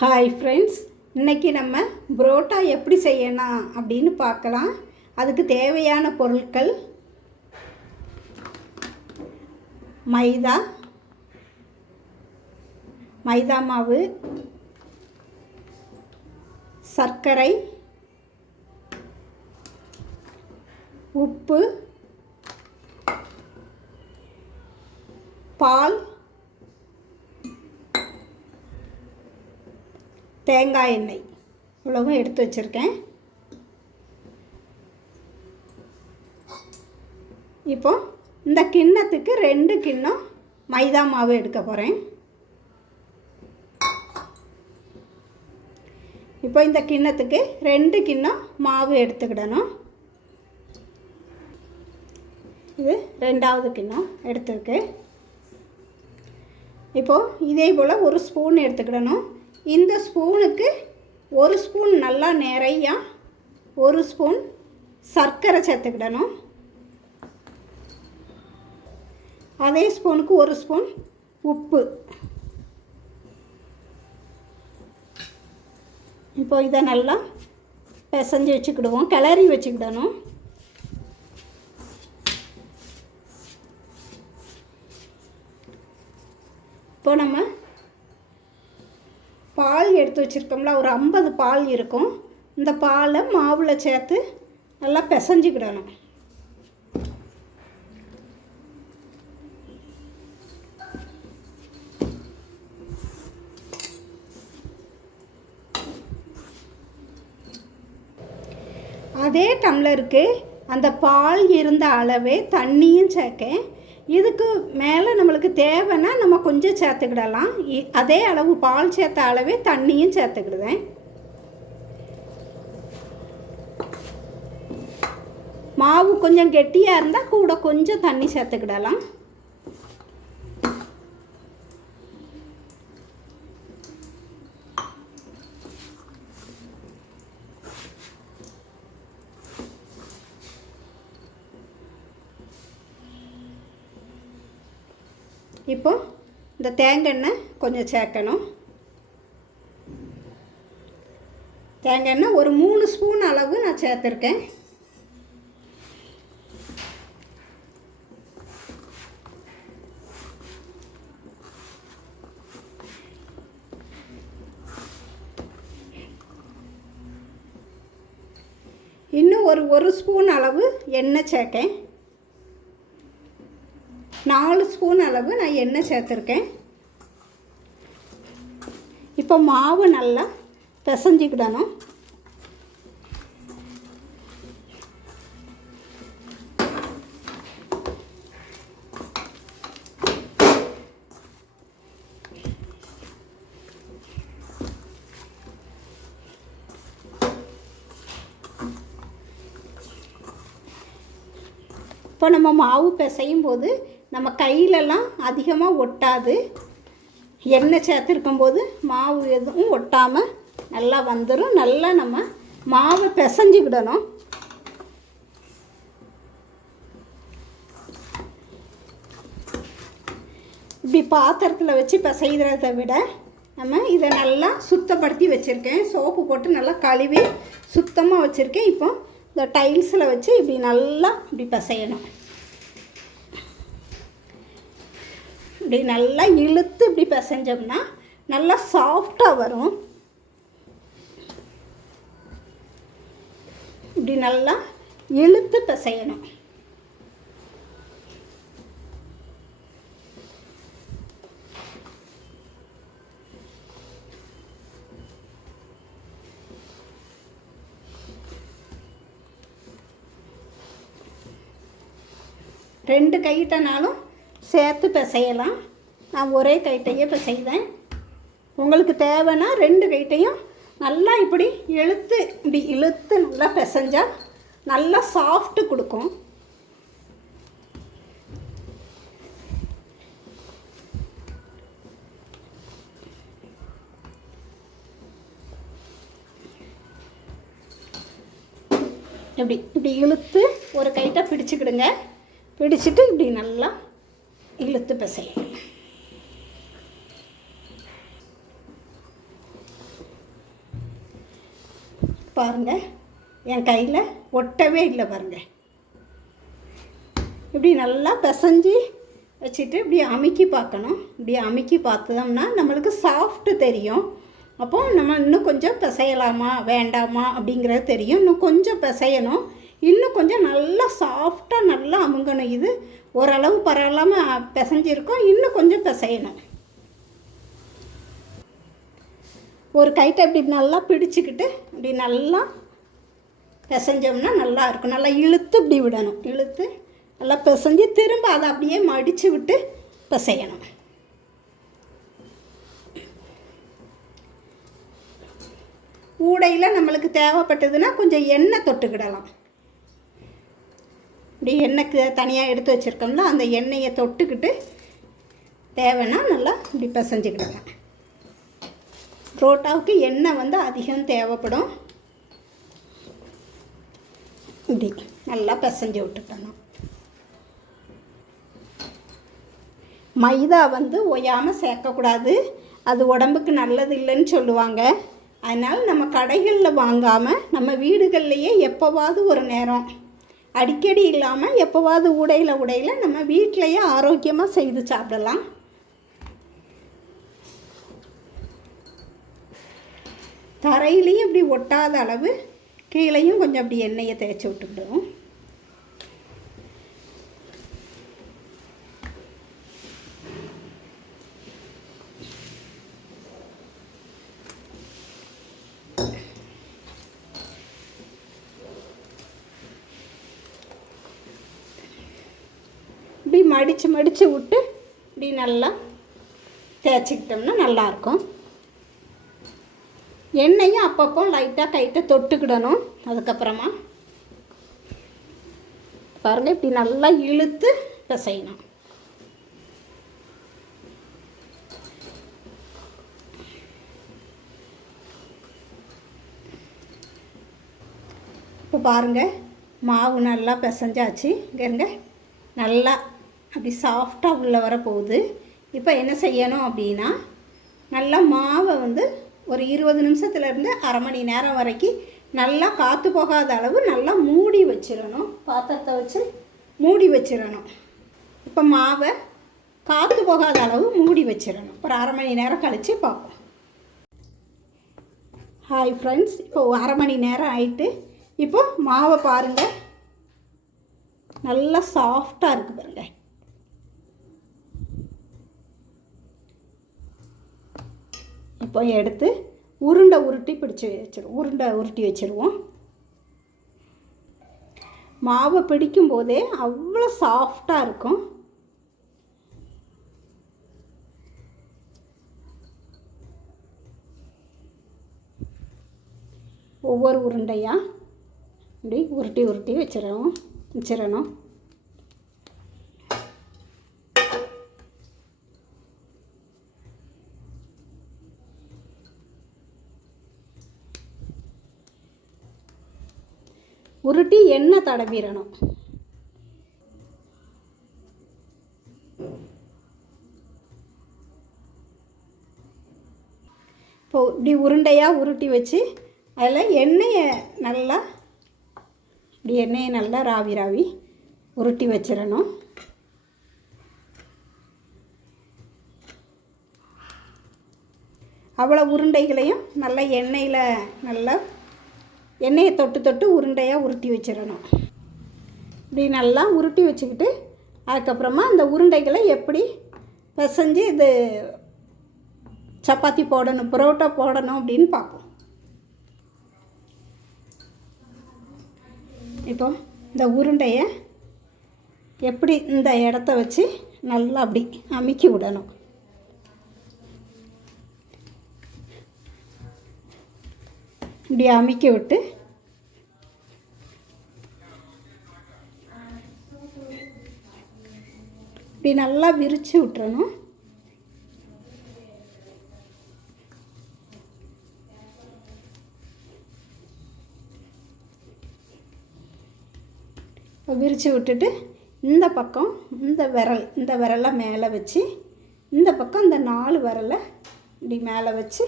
Hi friends இன்றைக்கி நம்ம புரோட்டா எப்படி செய்யலாம் அப்படின்னு பார்க்கலாம். அதுக்கு தேவையான பொருட்கள் மைதா மைதா மாவு சர்க்கரை உப்பு பால் தேங்காய் எண்ணெய். இவ்வளவும் எடுத்து வச்சுருக்கேன். இப்போ இந்த கிண்ணத்துக்கு ரெண்டு கிண்ணம் மைதா மாவு எடுக்க போகிறேன் இப்போ இந்த கிண்ணத்துக்கு ரெண்டு கிண்ணம் மாவு எடுத்துக்கிடணும். இது ரெண்டாவது கிண்ணம் எடுத்துருக்கு இப்போது இதே போல் ஒரு ஸ்பூன் எடுத்துக்கிடணும். இந்த ஸ்பூனுக்கு ஒரு ஸ்பூன் நல்லா நிறையா ஒரு ஸ்பூன் சர்க்கரை சேர்த்துக்கிடணும். அதே ஸ்பூனுக்கு ஒரு ஸ்பூன் உப்பு. இப்போ இதை நல்லா பிசைஞ்சு வச்சுக்கிடுவோம் கிளறி வச்சுக்கிடணும். இப்போ நம்ம பால் எடுத்து வச்சுருக்கோம்ல ஒரு ஐம்பது பால் இருக்கும். இந்த பாலை மாவில் சேர்த்து நல்லா பிசைஞ்சிக்கிடணும். அதே டம்ளருக்கு அந்த பால் இருந்த அளவே தண்ணியும் சேர்க்கேன். இதுக்கு மேலே நம்மளுக்கு தேவைன்னா நம்ம கொஞ்சம் சேர்த்துக்கிடலாம். இ- அதே அளவு பால் சேர்த்த அளவே தண்ணியும் சேர்த்துக்கிடுவேன். மாவு கொஞ்சம் கெட்டியாக இருந்தால் கூட கொஞ்சம் தண்ணி சேர்த்துக்கிடலாம் இப்போ இந்த தேங்காய் எண்ணெய் கொஞ்சம் சேர்க்கணும். தேங்காய் எண்ணெய் ஒரு மூணு ஸ்பூன் அளவு நான் சேர்த்துருக்கேன். இன்னும் ஒரு ஒரு ஸ்பூன் அளவு எண்ணெய் சேர்க்கேன். நாலு ஸ்பூன் அளவு நான் எண்ணெய் சேர்த்துருக்கேன். இப்போ மாவு நல்லா பிசைஞ்சிக்கிடணும். இப்போ நம்ம மாவு பிசையும் போது நம்ம கையிலலாம் அதிகமாக ஒட்டாது. எண்ணெய் சேர்த்துருக்கும் போது மாவு எதுவும் ஒட்டாமல் நல்லா வந்துடும் நல்லா நம்ம மாவை பிசைஞ்சிக்கிடணும். இப்படி பாத்திரத்தில் வச்சு பிசைகிறத விட நம்ம இதை நல்லா சுத்தப்படுத்தி வச்சுருக்கேன். சோப்பு போட்டு நல்லா கழுவி சுத்தமாக வச்சுருக்கேன். இப்போ இந்த டைல்ஸில் வச்சு இப்படி நல்லா இப்படி பிசையணும். இப்படி நல்லா இழுத்து இப்படி பிசைஞ்சோம்னா நல்லா சாஃப்டாக வரும். இப்படி நல்லா இழுத்து பிசையணும். ரெண்டு கையிட்டனாலும் சேர்த்து பிசையலாம். நான் ஒரே கைட்டையே பிசைதேன் உங்களுக்கு தேவைன்னா ரெண்டு கைட்டையும் நல்லா இப்படி இழுத்து இப்படி இழுத்து நல்லா பிசைஞ்சால் நல்லா சாஃப்ட்டு கொடுக்கும். இப்படி இப்படி இழுத்து ஒரு கைட்டை பிடிச்சிக்கிடுங்க. பிடிச்சிட்டு இப்படி நல்லா இழுத்து பிசையணும். பாருங்கள் என் கையில் ஒட்டவே இல்லை பாருங்கள் இப்படி நல்லா பிசைஞ்சு வச்சுட்டு இப்படி அமுக்கி பார்க்கணும். இப்படி அமுக்கி பார்த்தோம்னா நம்மளுக்கு சாஃப்ட்டு தெரியும். அப்போ நம்ம இன்னும் கொஞ்சம் பிசையலாமா வேண்டாமா அப்படிங்கிறது தெரியும். இன்னும் கொஞ்சம் பிசையணும். இன்னும் கொஞ்சம் நல்லா சாஃப்டாக நல்லா அமுங்கணும். இது ஓரளவு பரவாயில்லாமல் பிசைஞ்சிருக்கோம். இன்னும் கொஞ்சம் பிசையணும். ஒரு கைட்டை இப்படி நல்லா பிடிச்சிக்கிட்டு இப்படி நல்லா பிசைஞ்சோம்னா நல்லா இருக்கும். நல்லா இழுத்து இப்படி விடணும். இழுத்து நல்லா பிசைஞ்சு திரும்ப அதை அப்படியே மடித்து விட்டு பிசையணும். ஊடையில் நம்மளுக்கு தேவைப்பட்டதுன்னா கொஞ்சம் எண்ணெய் தொட்டுக்கிடலாம். இப்படி எண்ணெய்க்கு தனியாக எடுத்து வச்சுருக்கோம்ல அந்த எண்ணெயை தொட்டுக்கிட்டு தேவைன்னா நல்லா இப்படி பிசைஞ்சுக்கிடலாம். புரோட்டாவுக்கு எண்ணெய் வந்து அதிகம் தேவைப்படும். இப்படி நல்லா பிசைஞ்சு விட்டுக்கணும். மைதா வந்து ஒய்யாமல் சேர்க்கக்கூடாது. அது உடம்புக்கு நல்லது இல்லைன்னு சொல்லுவாங்க. அதனால் நம்ம கடைகளில் வாங்காமல் நம்ம வீடுகள்லையே எப்போவாவது ஒரு நேரம் அடிக்கடி இல்லாமல் எப்போவாவது உடையில் உடையில் நம்ம வீட்டிலையே ஆரோக்கியமாக செய்து சாப்பிடலாம். தரையிலையும் இப்படி ஒட்டாத அளவு கீழேயும் கொஞ்சம் அப்படி எண்ணெயை தேய்ச்சி விட்டுக்கிடுவோம். இப்படி மடித்து மடித்து விட்டு இப்படி நல்லா தேய்ச்சிக்கிட்டோம்னா நல்லாயிருக்கும். எண்ணெயும் அப்பப்போ லைட்டாக கைட்டை தொட்டுக்கிடணும். அதுக்கப்புறமா பாருங்கள் இப்படி நல்லா இழுத்து பிசையணும். இப்போ பாருங்கள் மாவு நல்லா பிசைஞ்சாச்சு. இங்கேருங்க நல்லா அப்படி சாஃப்டாக உள்ளே வர போகுது. இப்போ என்ன செய்யணும் அப்படின்னா நல்லா மாவை வந்து ஒரு இருபது நிமிஷத்துலேருந்து அரை மணி நேரம் வரைக்கும் நல்லா காற்று போகாத அளவு நல்லா மூடி வச்சிடணும். பாத்திரத்தை வச்சு மூடி வச்சிடணும். இப்போ மாவை காற்று போகாத அளவு மூடி வச்சிடணும். ஒரு அரை மணி நேரம் கழித்து பார்ப்போம். ஹாய் ஃப்ரெண்ட்ஸ் இப்போ அரை மணி நேரம் ஆயிட்டு இப்போ மாவை பாருங்கள் நல்லா சாஃப்டாக இருக்குது பாருங்கள் இப்போ எடுத்து உருண்டை உருட்டி பிடிச்சி வச்சிருவோம் உருண்டை உருட்டி வச்சுருவோம். மாவை பிடிக்கும் போதே அவ்வளோ சாஃப்டாக இருக்கும். ஒவ்வொரு உருண்டையாக இப்படி உருட்டி உருட்டி வச்சிடணும் வச்சிடணும் உருட்டி எண்ணெய் தடவிடணும். இப்போ இப்படி உருண்டையாக உருட்டி வச்சு அதில் எண்ணெயை நல்லா இப்படி எண்ணெயை நல்லா ராவி ராவி உருட்டி வச்சிடணும். அவ்வளோ உருண்டைகளையும் நல்லா எண்ணெயில் நல்லா எண்ணெயை தொட்டு தொட்டு உருண்டையாக உருட்டி வச்சிடணும். இப்படி நல்லா உருட்டி வச்சுக்கிட்டு அதுக்கப்புறமா அந்த உருண்டைகளை எப்படி பிசைஞ்சு இது சப்பாத்தி போடணும் பரோட்டா போடணும் அப்படின்னு பார்ப்போம். இப்போ இந்த உருண்டையை எப்படி இந்த இடத்த வச்சு நல்லா அப்படி அமுக்கி விடணும். இப்படி அமைக்க விட்டு. இப்படி நல்லா விரித்து விட்டுறணும். விரித்து விட்டுட்டு இந்த பக்கம் இந்த விரல் இந்த விரலை மேலே வச்சு இந்த பக்கம் இந்த நாலு விரலை இப்படி மேலே வச்சு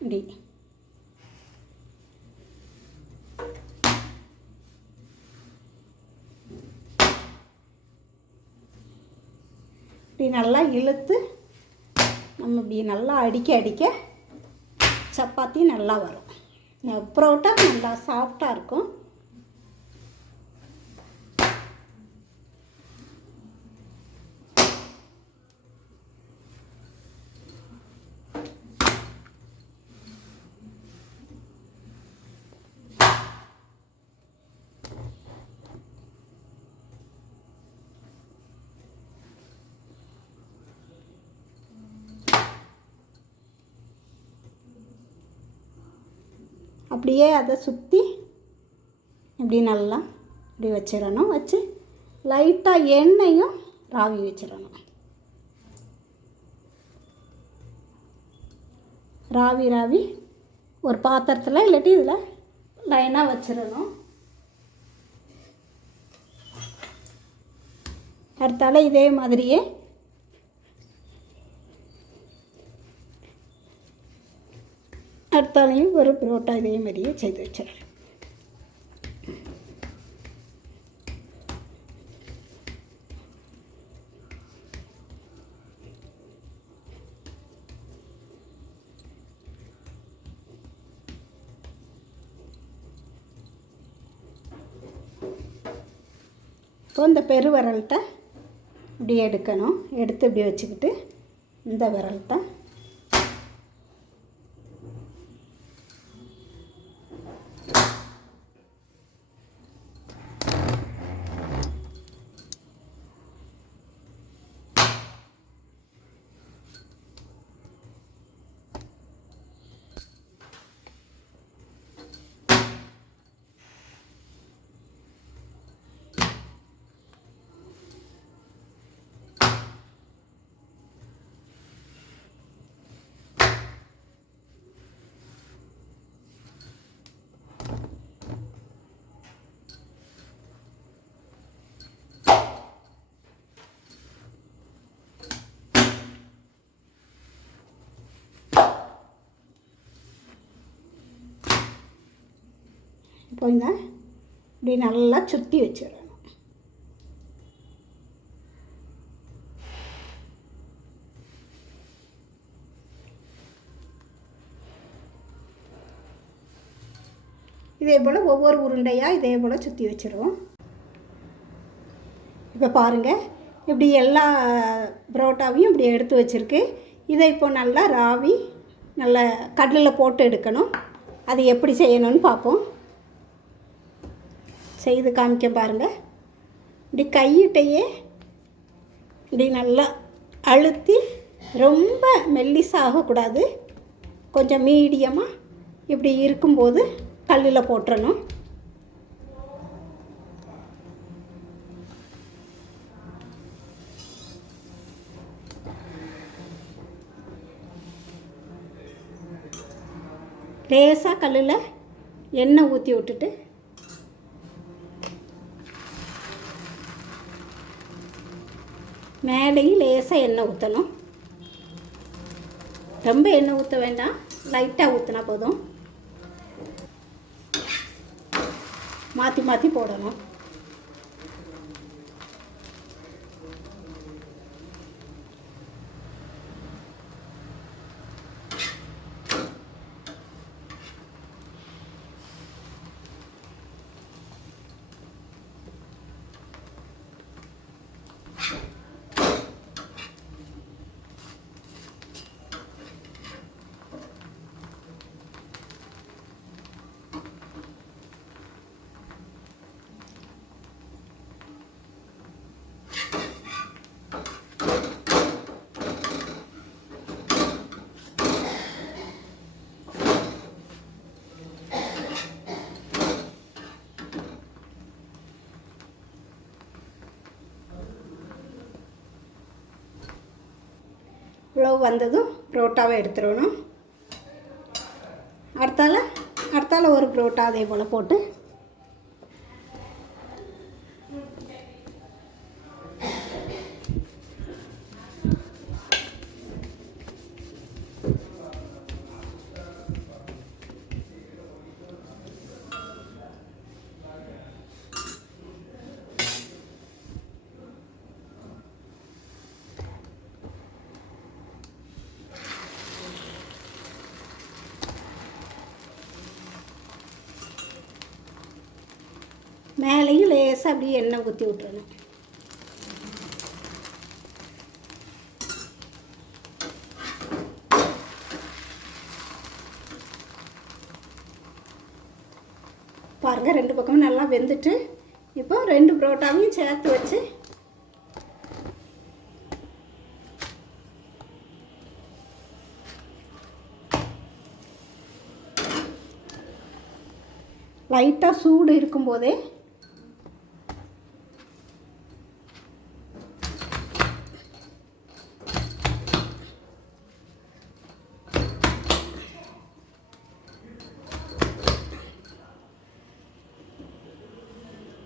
இப்படி நல்லா இழுத்து நம்ம இப்படி நல்லா அடிக்க அடிக்க சப்பாத்தி நல்லா வரும். புரோட்டா நல்லா சாஃப்டாக இருக்கும். அப்படியே அதை சுற்றி இப்படி நல்லா இப்படி வச்சிடணும். வச்சு லைட்டாக எண்ணெயும் ராவி வச்சிடணும். ராவி ராவி ஒரு பாத்திரத்தில் இல்லாட்டி இதில் லைனாக வச்சிடணும். அடுத்தால இதே மாதிரியே அடுத்தாலையும் ஒரு புரோட்டா இதே மாதிரியே செய்து வச்சிடலாம். இப்போ இந்த பெரு விரல்கிட்ட இப்படி எடுக்கணும். எடுத்து இப்படி வச்சுக்கிட்டு இந்த விரல்கிட்ட இப்போ இந்த இப்படி நல்லா சுற்றி வச்சிடணும். இதே போல் ஒவ்வொரு உருண்டையாக இதே போல் சுற்றி வச்சிருவோம். இப்போ பாருங்கள் இப்படி எல்லா புரோட்டாவையும் இப்படி எடுத்து வச்சுருக்கு. இதை இப்போ நல்லா ராவி நல்லா கடலில் போட்டு எடுக்கணும். அது எப்படி செய்யணும்னு பார்ப்போம். செய்து காமிக்க பாருங்கள் இப்படி கையிட்டையே இப்படி நல்லா அழுத்தி ரொம்ப மெல்லிசாகக்கூடாது கொஞ்சம் மீடியமாக இப்படி இருக்கும்போது கல்லில் போட்டுறணும். லேசாக கல்லில் எண்ணெய் ஊற்றி விட்டுட்டு மேலேயும் லேசாக எண்ணெய் ஊற்றணும் ரொம்ப எண்ணெய் ஊற்ற வேண்டாம். லைட்டாக ஊற்றினா போதும். மாற்றி மாற்றி போடணும். இவ்வளோ வந்ததும் புரோட்டாவை எடுத்துடணும். அடுத்தால அடுத்தால ஒரு புரோட்டா அதே போல் போட்டு மேலேயும் லேசாக அப்படியே எண்ணெய் ஊற்றி விட்டுருணும் பாருங்கள் ரெண்டு பக்கமும் நல்லா வெந்துட்டு இப்போ ரெண்டு புரோட்டாவையும் சேர்த்து வச்சு லைட்டாக சூடு இருக்கும்போதே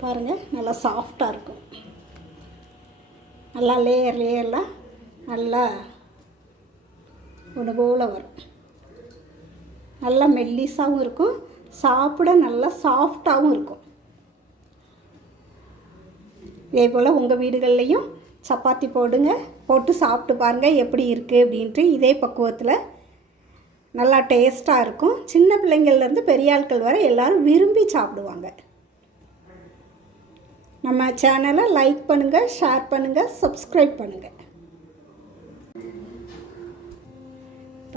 பாருங்கள் நல்லா சாஃப்டாக இருக்கும். நல்லா லேயர் லேயர்லாம் நல்லா ஒன்று போல் வரும். நல்லா மெல்லிஸாகவும் இருக்கும். சாப்பிட நல்லா சாஃப்டாகவும் இருக்கும். இதே போல் உங்கள் வீடுகள்லேயும் சப்பாத்தி போடுங்க. போட்டு சாப்பிட்டு பாருங்கள் எப்படி இருக்குது அப்படின்ட்டு இதே பக்குவத்தில் நல்லா டேஸ்ட்டாக இருக்கும். சின்ன பிள்ளைங்கள்லேருந்து பெரிய ஆட்கள் வரை எல்லோரும் விரும்பி சாப்பிடுவாங்க. நம்ம சேனலை லைக் பண்ணுங்கள் ஷேர் பண்ணுங்கள் சப்ஸ்கிரைப் பண்ணுங்கள்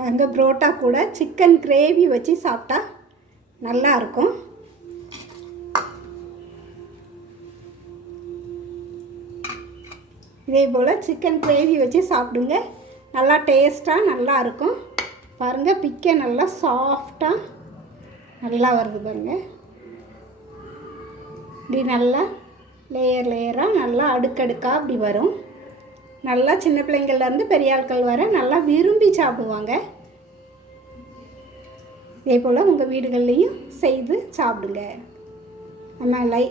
அங்கே புரோட்டா கூட சிக்கன் கிரேவி வச்சு சாப்பிட்டா நல்லா இருக்கும். இதே போல் சிக்கன் கிரேவி வச்சு சாப்பிடுங்க. நல்லா டேஸ்ட்டாக நல்லா இருக்கும். பாருங்கள் பிக்க நல்லா சாஃப்டாக நல்லா வருது பாருங்கள் இப்படி நல்லா லேயர் லேயராக நல்லா அடுக்கடுக்காக அப்படி வரும். நல்லா சின்ன பிள்ளைங்கள்லேருந்து பெரிய ஆட்கள் வர நல்லா விரும்பி சாப்பிடுவாங்க. இதே போல் உங்கள் வீடுகள்லேயும் செய்து சாப்பிடுங்க. நம்ம லை